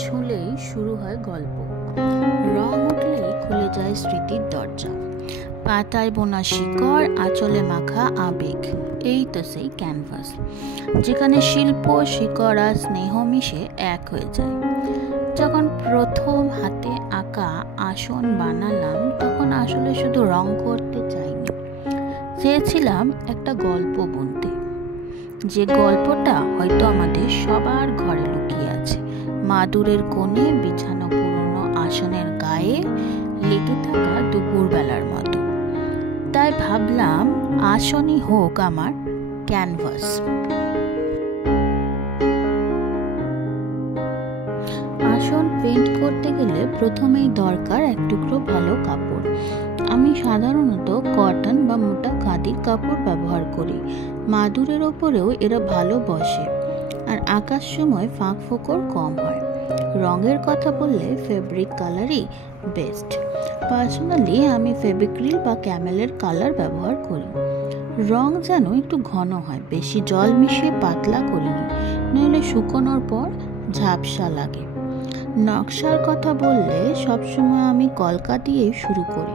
ছুঁলেই শুরু হয় গল্প, রং উঠলেই খুলে যায় স্মৃতির দরজা। পাতায় বোনা শিকড়, আঁচলে মাখা আবেগ, এই তো সেই ক্যানভাস যেখানে শিল্প, শিকড় আর স্নেহ মিশে এক হয়ে যায়। যখন প্রথম হাতে আঁকা আসন বানালাম তখন আসলে শুধু রং করতে চাইনি, চেয়েছিলাম একটা গল্প বুনতে, যে গল্পটা হয়তো আমাদের সবার ঘরে লুকিয়ে আছে। মাদুরের কোণে বিছানো পুরনো আসনের গায়ে লেগে থাকা দুপুরবেলার মতো। তাই ভাবলাম আসনই হোক আমার ক্যানভাস। আসন পেইন্ট করতে গেলে প্রথমেই দরকার এক টুকরো ভালো কাপড়। আমি সাধারণত কটন বা মোটা খাদির কাপড় ব্যবহার করি। মাদুরের ওপরেও এরা ভালো বসে আর আঁকার সময় ফাঁক ফোকর কম হয়। রঙের কথা বললে ফেব্রিক কালারই বেস্ট। পার্সোনালি আমি ফেবিক্রিল বা ক্যামেলের কালার ব্যবহার করি। রং যেন একটু ঘন হয়, বেশি জল মিশিয়ে পাতলা করিনি, নইলে শুকোনোর পর ঝাপসা লাগে। নকশার কথা বললে সবসময় আমি কলকা দিয়েই শুরু করি।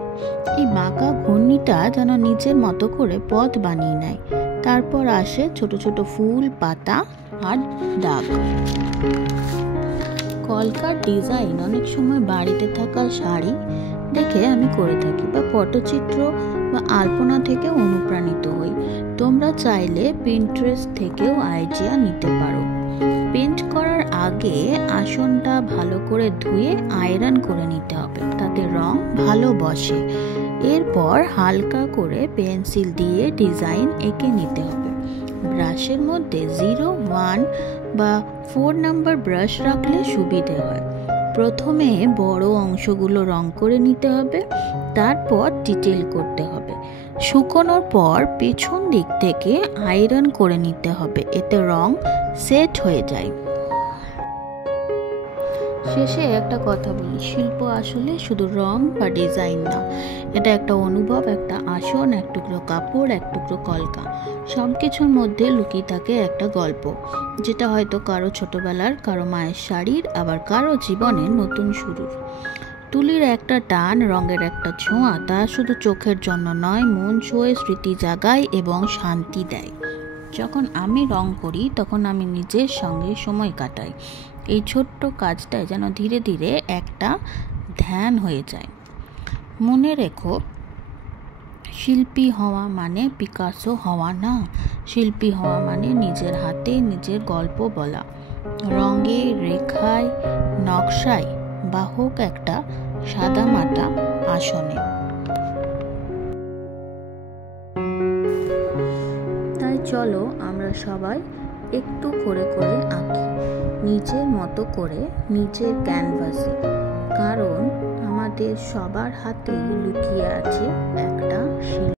এই বাঁকা ঘূর্ণিটা যেন নিজের মতো করে পথ বানিয়ে নেয়। তারপর আসে ছোট ছোট ফুল, পাতা আর দাগ। কলকার ডিজাইন অনেক সময় বাড়িতে থাকা শাড়ি দেখে আমি করে থাকি, বা পটচিত্র বা আলপনা থেকে অনুপ্রাণিত হই। তোমরা চাইলে পিন্টারেস্ট থেকেও আইডিয়া নিতে পারো। পেইন্ট করার আগে আসনটা ভালো করে ধুয়ে আয়রন করে নিতে হবে, তাতে রং ভালো বসে। এরপর হালকা করে পেন্সিল দিয়ে ডিজাইন এঁকে নিতে হবে। ব্রাশের মধ্যে 0, 1 বা 4 নাম্বার ব্রাশ রাখলে সুবিধে হয়। প্রথমে বড় অংশগুলো রং করে নিতে হবে, তারপর ডিটেল করতে হবে। শুকোনোর পর পেছন দিক থেকে আয়রন করে নিতে হবে, এতে রং সেট হয়ে যায়। শেষে একটা কথা বলি, শিল্প আসলে শুধু রং বা ডিজাইন না, এটা একটা অনুভব, একটা আসন, এক টুকরো কাপড়, এক টুকরো কলকা। সব কিছুর মধ্যে লুকিয়ে থাকে একটা গল্প, যেটা হয়তো কারো ছোটবেলার, কারো মায়ের শাড়ির, আবার কারো জীবনের নতুন শুরুর। তুলির একটা টান, রঙের একটা ছোঁয়া, তা শুধু চোখের জন্য নয়, মন ছুঁয়ে স্মৃতি জাগায় এবং শান্তি দেয়। যখন আমি রং করি তখন আমি নিজের সঙ্গে সময় কাটাই। এই ছোট্ট কাজটায় যেন ধীরে ধীরে একটা ধ্যান হয়ে যায়। মনে রেখো, শিল্পী হওয়া মানে পিকাসো হওয়া না। শিল্পী হওয়া মানে নিজের হাতে নিজের গল্প বলা, রঙে, রেখায়, নকশায়, বা হোক একটা সাদামাটা আসনে। তাই চলো আমরা সবাই একটু করে করে আঁকি, নিজের মতো করে, নিজের ক্যানভাসে। কারণ আমাদের সবার হাতেই লুকিয়ে আছে একটা শিল্প।